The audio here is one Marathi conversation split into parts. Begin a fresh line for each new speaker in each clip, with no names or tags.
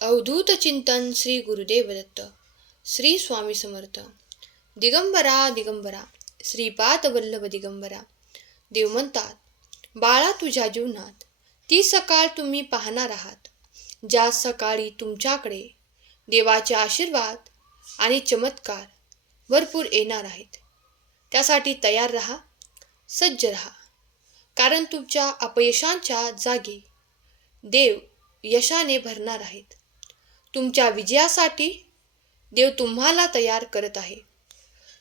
अवधूत चिंतन श्री गुरुदेव दत्त श्री स्वामी समर्थ. दिगंबरा दिगंबरा श्रीपाद वल्लभ दिगंबरा. देव म्हणतात बाळा तुझ्या जीवनात ती सकाळ तुम्ही पाहणार आहात ज्या सकाळी तुमच्याकडे देवाचे आशीर्वाद आणि चमत्कार भरपूर येणार आहेत. त्यासाठी तयार रहा सज्ज रहा. कारण तुमच्या अपयशांच्या जागी देव यशाने भरणार आहेत. तुमच्या विजयासाठी देव तुम्हाला तयार करत आहे.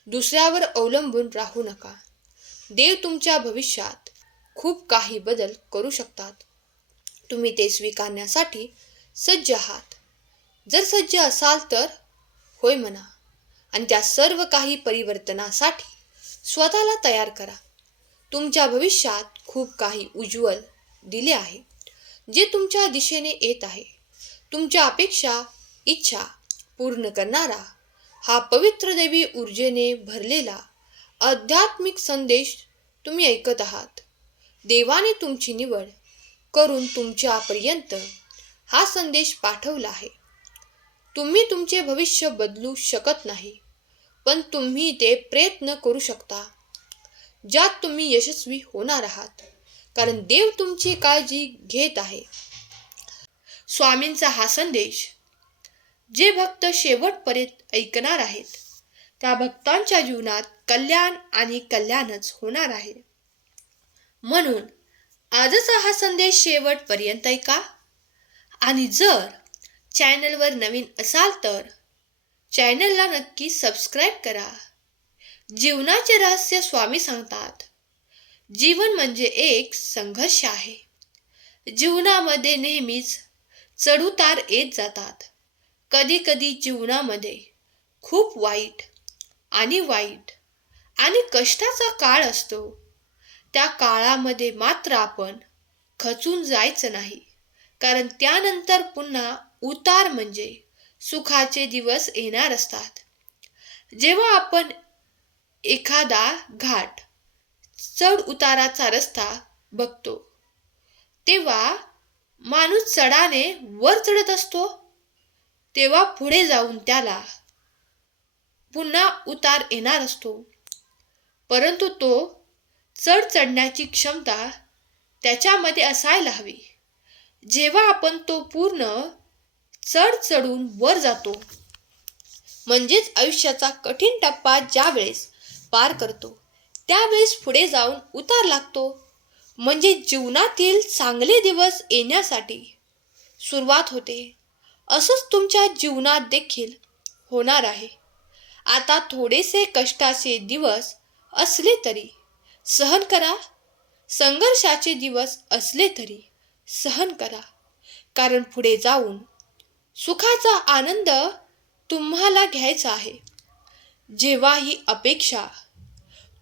दुसऱ्यावर अवलंबून राहू नका. देव तुमच्या भविष्यात खूप काही बदल करू शकतात. तुम्ही ते स्वीकारण्यासाठी सज्ज आहात. जर सज्ज असाल तर होय म्हणा. आणि त्या सर्व काही परिवर्तनासाठी स्वतःला तयार करा. तुमच्या भविष्यात खूप काही उज्ज्वल दिले आहे जे तुमच्या दिशेने येत आहे. तुमच्या अपेक्षा इच्छा पूर्ण करणारा हा पवित्र देवी ऊर्जेने भरलेला आध्यात्मिक संदेश तुम्ही ऐकत आहात. देवाने तुमची निवड करून तुमच्यापर्यंत हा संदेश पाठवला आहे. तुम्ही तुमचे भविष्य बदलू शकत नाही पण तुम्ही ते प्रयत्न करू शकता ज्यात तुम्ही यशस्वी होणार आहात. कारण देव तुमची काळजी घेत आहे. स्वामींचा हा संदेश. जे भक्त शेवटपर्यंत ऐकणार आहेत त्या भक्तांच्या जीवनात कल्याण आणि कल्याणच होणार आहे. म्हणून आजचा हा संदेश शेवटपर्यंत ऐका. आणि जर चॅनलवर नवीन असाल तर चॅनलला नक्की सबस्क्राईब करा. जीवनाचे रहस्य स्वामी सांगतात. जीवन म्हणजे एक संघर्ष आहे. जीवनामध्ये नेहमीच चढउतार येत जातात. कधी कधी जीवनामध्ये खूप वाईट आणि वाईट आणि कष्टाचा काळ असतो. त्या काळामध्ये मात्र आपण खचून जायचं नाही. कारण त्यानंतर पुन्हा उतार म्हणजे सुखाचे दिवस येणार असतात. जेव्हा आपण एखादा घाट चढ उताराचा रस्ता बघतो तेव्हा माणूस चढाने वर चढत असतो तेव्हा पुढे जाऊन त्याला पुन्हा उतार येणार असतो. परंतु तो चढ चढण्याची क्षमता त्याच्यामध्ये असायला हवी. जेव्हा आपण तो पूर्ण चढ चढून वर जातो म्हणजेच आयुष्याचा कठीण टप्पा ज्यावेळेस पार करतो त्यावेळेस पुढे जाऊन उतार लागतो. म्हणजे जीवनातील चांगले दिवस येण्यासाठी सुरुवात होते. असंच तुमच्या जीवनात देखील होणार आहे. आता थोडेसे कष्टाचे दिवस असले तरी सहन करा. संघर्षाचे दिवस असले तरी सहन करा. कारण पुढे जाऊन सुखाचा आनंद तुम्हाला घ्यायचा आहे. जेव्हा ही अपेक्षा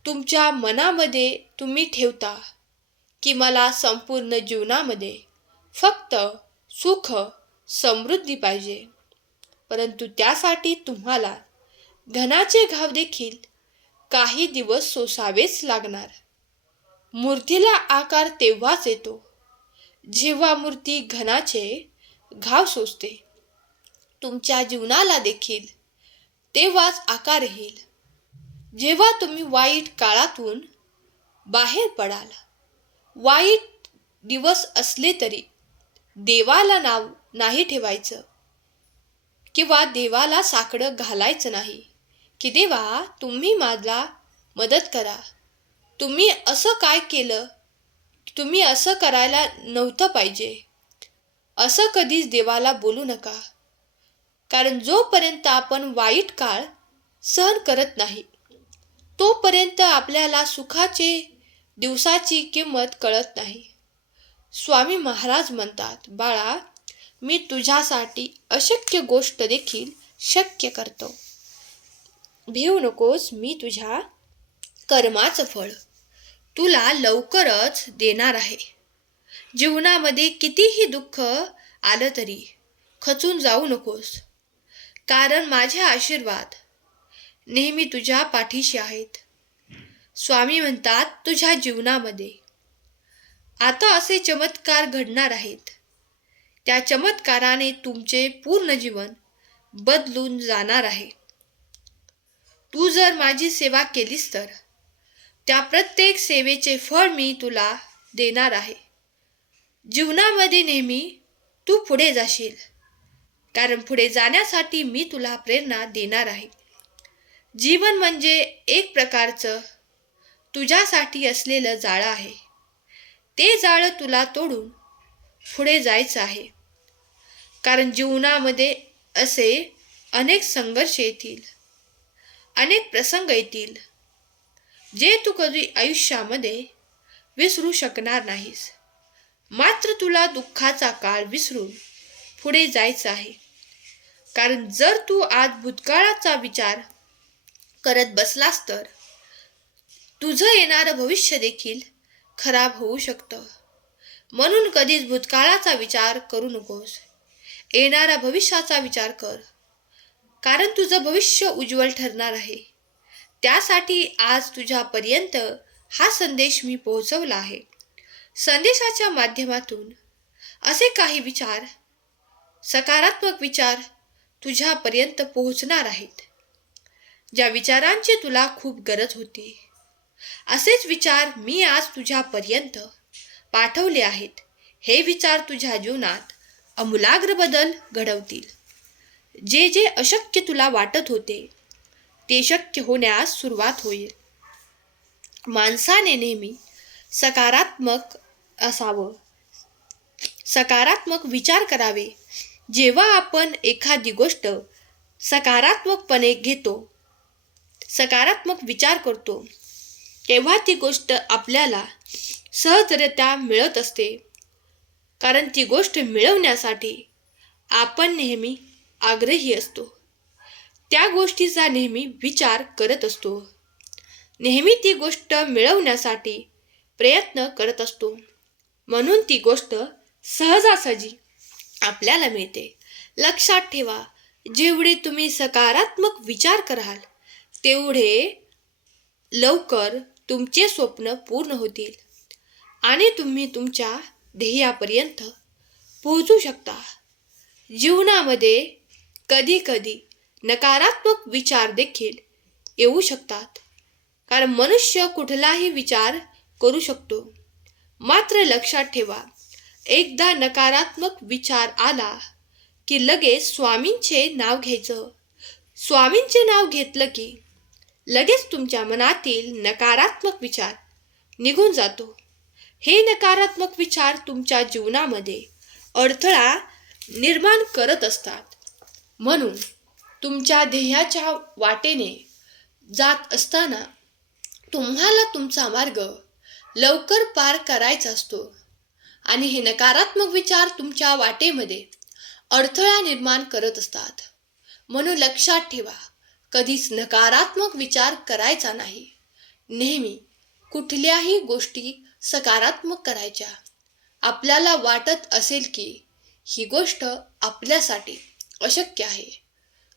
तुमच्या मनामध्ये तुम्ही ठेवता की मला संपूर्ण जीवनामध्ये फक्त सुख समृद्धी पाहिजे. परंतु त्यासाठी तुम्हाला धनाचे घाव देखील काही दिवस सोसावेच लागणार. मूर्तीला आकार तेव्हाच येतो जेव्हा मूर्ती घनाचे घाव सोसते. तुमच्या जीवनाला देखील तेव्हाच आकार येईल. जेव्हा तुम्ही वाईट काळातून बाहेर पडाल वाईट दिवस असले तरी देवाला नाव नाही ठेवायचं. किंवा देवाला साकडं घालायचं नाही. की देवा तुम्ही मला मदत करा. तुम्ही असं काय केलं? तुम्ही असं करायला नव्हतं पाहिजे. असं कधीच देवाला बोलू नका. कारण जोपर्यंत आपण वाईट काळ सहन करत नाही तोपर्यंत आपल्याला सुखाचे दिवसाची किंमत कळत नाही. स्वामी महाराज म्हणतात बाळा मी तुझ्यासाठी अशक्य गोष्ट देखील शक्य करतो. भिवू नकोस मी तुझ्या कर्माचं फळ. तुला लवकरच देणार आहे. जीवनामध्ये कितीही दुःख आलं तरी खचून जाऊ नकोस. कारण माझे आशीर्वाद नेहमी तुझ्या पाठीशी आहेत. स्वामी म्हणतात तुझ्या जीवनामध्ये. आता असे चमत्कार घडणार आहेत. त्या चमत्काराने तुमचे पूर्ण जीवन बदलून जाणार आहे. तू जर माझी सेवा केलीस तर त्या प्रत्येक सेवेचे फळ मी तुला देणार आहे. जीवनामध्ये नेहमी तू पुढे जाशील कारण पुढे जाण्यासाठी मी तुला प्रेरणा देणार आहे. जीवन म्हणजे एक प्रकारचं तुझ्यासाठी असलेलं जाळं आहे. ते जाळं तुला तोडून पुढे जायचं आहे. कारण जीवनामध्ये असे अनेक संघर्ष येतील अनेक प्रसंग येतील जे तू कधी आयुष्यामध्ये विसरू शकणार नाहीस. मात्र तुला दुःखाचा काळ विसरून पुढे जायचं आहे. कारण जर तू आज भूतकाळाचा विचार करत बसलास तर तुझं येणारं भविष्य देखील खराब होऊ शकतं. म्हणून कधीच भूतकाळाचा विचार करू नकोस. येणाऱ्या भविष्याचा विचार कर. कारण तुझं भविष्य उज्ज्वल ठरणार आहे. त्यासाठी आज तुझ्यापर्यंत हा संदेश मी पोहोचवला आहे. संदेशाच्या माध्यमातून असे काही विचार सकारात्मक विचार तुझ्यापर्यंत पोहोचणार आहेत. ज्या विचारांची तुला खूप गरज होती. असेच विचार मी आज तुझ्यापर्यंत पाठवले आहेत. हे विचार तुझ्या जीवनात अमूलाग्र बदल घडवतील. जे जे अशक्य तुला वाटत होते ते शक्य होण्यास सुरुवात होईल. माणसाने नेहमी सकारात्मक असावं. सकारात्मक विचार करावे. जेव्हा आपण एखादी गोष्ट सकारात्मकपणे घेतो सकारात्मक विचार करतो तेव्हा ती गोष्ट आपल्याला सहजरित्या मिळत असते. कारण ती गोष्ट मिळवण्यासाठी आपण नेहमी आग्रही असतो. त्या गोष्टीचा नेहमी विचार करत असतो. नेहमी ती गोष्ट मिळवण्यासाठी प्रयत्न करत असतो. म्हणून ती गोष्ट सहजासहजी आपल्याला मिळते. लक्षात ठेवा जेवढे तुम्ही सकारात्मक विचार कराल तेवढे लवकर तुमचे स्वप्न पूर्ण होतील. आणि तुम्ही तुमच्या ध्येयापर्यंत पोहोचू शकता. जीवनामध्ये कधी कधी नकारात्मक विचार देखील येऊ शकतात. कारण मनुष्य कुठलाही विचार करू शकतो. मात्र लक्षात ठेवा एकदा नकारात्मक विचार आला की लगेच स्वामींचे नाव घ्यायचं. स्वामींचे नाव घेतलं की लगेच तुमच्या मनातील नकारात्मक विचार निघून जातो. हे नकारात्मक विचार तुमच्या जीवनामध्ये अडथळा निर्माण करत असतात. म्हणून तुमच्या ध्येयाच्या वाटेने जात असताना तुम्हाला तुमचा मार्ग लवकर पार करायचा असतो आणि हे नकारात्मक विचार तुमच्या वाटेमध्ये अडथळा निर्माण करत असतात. म्हणून लक्षात ठेवा कधीच नकारात्मक विचार करायचा नाही. नेहमी कुठल्याही गोष्टी सकारात्मक करायच्या. आपल्याला वाटत असेल की ही गोष्ट आपल्यासाठी अशक्य आहे.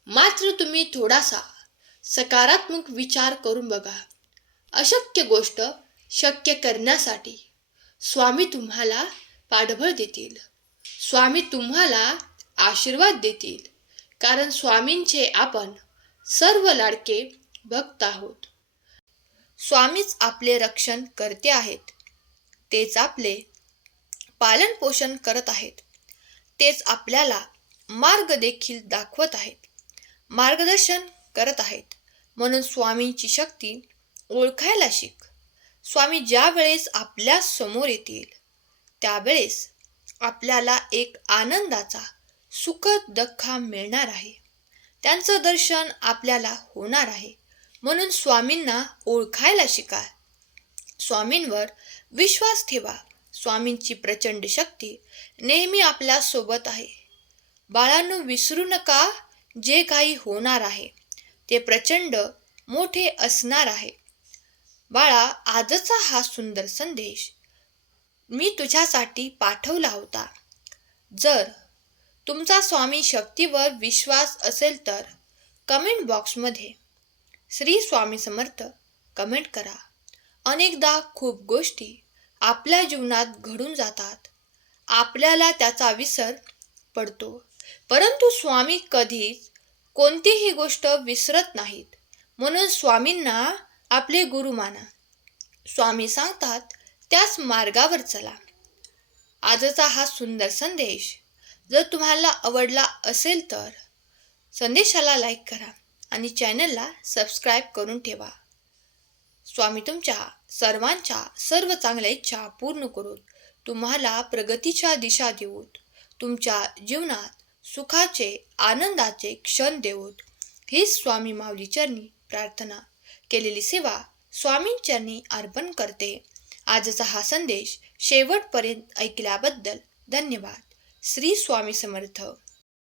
मात्र तुम्ही थोडासा सकारात्मक विचार करून बघा. अशक्य गोष्ट शक्य करण्यासाठी स्वामी तुम्हाला पाठबळ देतील. स्वामी तुम्हाला आशीर्वाद देतील. कारण स्वामींचे आपण सर्व लाडके भक्त आहोत. स्वामीच आपले रक्षण करते आहेत. तेच आपले पालन पोषण करत आहेत. तेच आपल्याला मार्ग देखील दाखवत आहेत. मार्गदर्शन करत आहेत. म्हणून स्वामींची शक्ती ओळखायला शिक. स्वामी ज्या वेळेस आपल्यासमोर येतील त्यावेळेस आपल्याला एक आनंदाचा सुखद दख्खा मिळणार आहे. त्यांचं दर्शन आपल्याला होणार आहे. म्हणून स्वामींना ओळखायला शिका. स्वामींवर विश्वास ठेवा. स्वामींची प्रचंड शक्ती नेहमी आपल्यासोबत आहे. बाळांनो विसरू नका जे काही होणार आहे. ते प्रचंड मोठे असणार आहे. बाळा आजचा हा सुंदर संदेश मी तुझ्यासाठी पाठवला होता. जर तुमचा स्वामी शक्तीवर विश्वास असेल तर कमेंट बॉक्समध्ये. श्री स्वामी समर्थ कमेंट करा. अनेकदा खूप गोष्टी आपल्या जीवनात घडून जातात. आपल्याला त्याचा विसर पडतो. परंतु स्वामी कधीच कोणतीही गोष्ट विसरत नाहीत. म्हणून स्वामींना आपले गुरु माना. स्वामी सांगतात त्याच मार्गावर चला. आजचा हा सुंदर संदेश जर तुम्हाला आवडला असेल तर संदेशाला लाईक करा आणि चॅनलला सबस्क्राईब करून ठेवा. स्वामी तुमच्या सर्वांच्या सर्व चांगल्या इच्छा पूर्ण करून तुम्हाला प्रगतीच्या दिशा देऊत तुमच्या जीवनात सुखाचे आनंदाचे क्षण देऊत हीच स्वामी माऊली चरणी प्रार्थना केलेली सेवा स्वामींचरणी अर्पण करते. आजचा हा संदेश शेवटपर्यंत ऐकल्याबद्दल धन्यवाद. श्री स्वामी समर्थ.